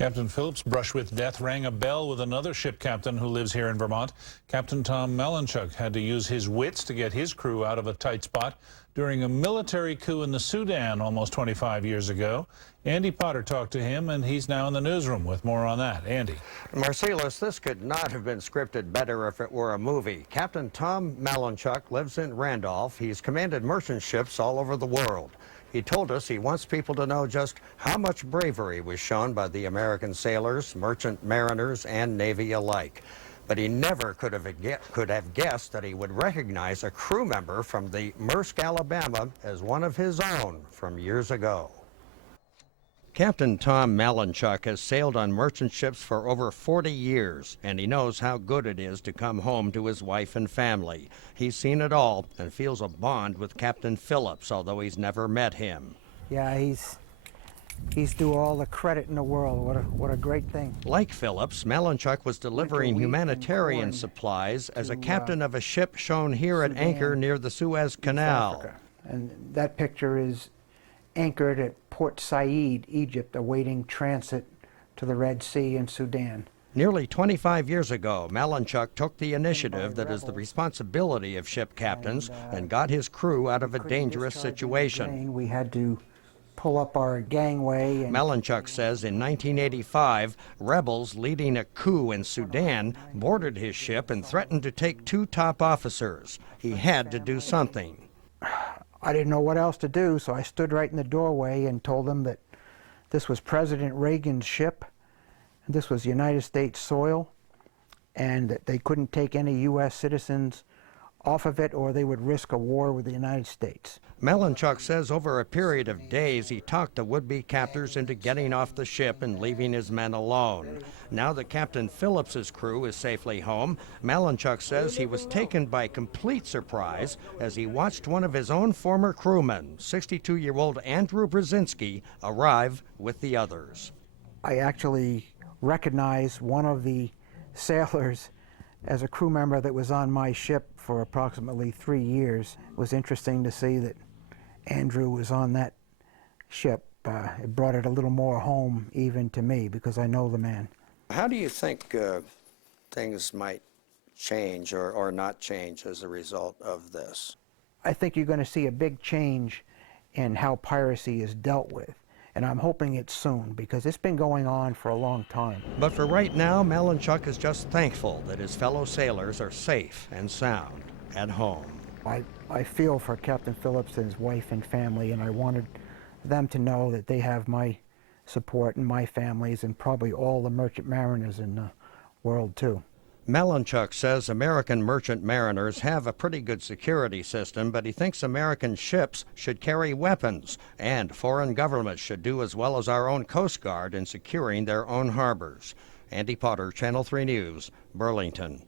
Captain Phillips' brush with death rang a bell with another ship captain who lives here in Vermont. Captain Tom Malinchuk had to use his wits to get his crew out of a tight spot during a military coup in the Sudan almost 25 years ago. Andy Potter talked to him, and he's now in the newsroom with more on that. Andy. Marcellus, this could not have been scripted better if it were a movie. Captain Tom Malinchuk lives in Randolph. He's commanded merchant ships all over the world. He told us he wants people to know just how much bravery was shown by the American sailors, merchant mariners, and Navy alike. But he never could have guessed that he would recognize a crew member from the Maersk, Alabama as one of his own from years ago. Captain Tom Malinchuk has sailed on merchant ships for over 40 years, and he knows how good it is to come home to his wife and family. He's seen it all and feels a bond with Captain Phillips, although he's never met him. Yeah, he's due all the credit in the world. What a great thing. Like Phillips, Malinchuk was delivering humanitarian supplies as a captain of a ship shown here at anchor near the Suez Canal. And that picture is anchored at Port Said, Egypt, awaiting transit to the Red Sea in Sudan. Nearly 25 years ago, Malinchuk took the initiative that is the responsibility of ship captains and got his crew out of a dangerous situation. We had to pull up our gangway. Malinchuk says in 1985, rebels leading a coup in Sudan boarded his ship and threatened to take 2 top officers. He had to do something. I didn't know what else to do, so I stood right in the doorway and told them that this was President Reagan's ship, and this was United States soil, and that they couldn't take any U.S. citizens off of it or they would risk a war with the United States. Malinchuk says over a period of days he talked the would-be captors into getting off the ship and leaving his men alone. Now that Captain Phillips's crew is safely home, Malinchuk says he was taken by complete surprise as he watched one of his own former crewmen, 62-year-old Andrew Brzezinski, arrive with the others. I actually recognized one of the sailors as a crew member that was on my ship for approximately 3 years. It was interesting to see that Andrew was on that ship. It brought it a little more home even to me because I know the man. How do you think things might change or not change as a result of this? I think you're going to see a big change in how piracy is dealt with. And I'm hoping it's soon, because it's been going on for a long time. But for right now, Malinchuk is just thankful that his fellow sailors are safe and sound at home. I feel for Captain Phillips and his wife and family, and I wanted them to know that they have my support and my family's and probably all the merchant mariners in the world, too. Malinchuk says American merchant mariners have a pretty good security system, but he thinks American ships should carry weapons, and foreign governments should do as well as our own Coast Guard in securing their own harbors. Andy Potter, Channel 3 News, Burlington.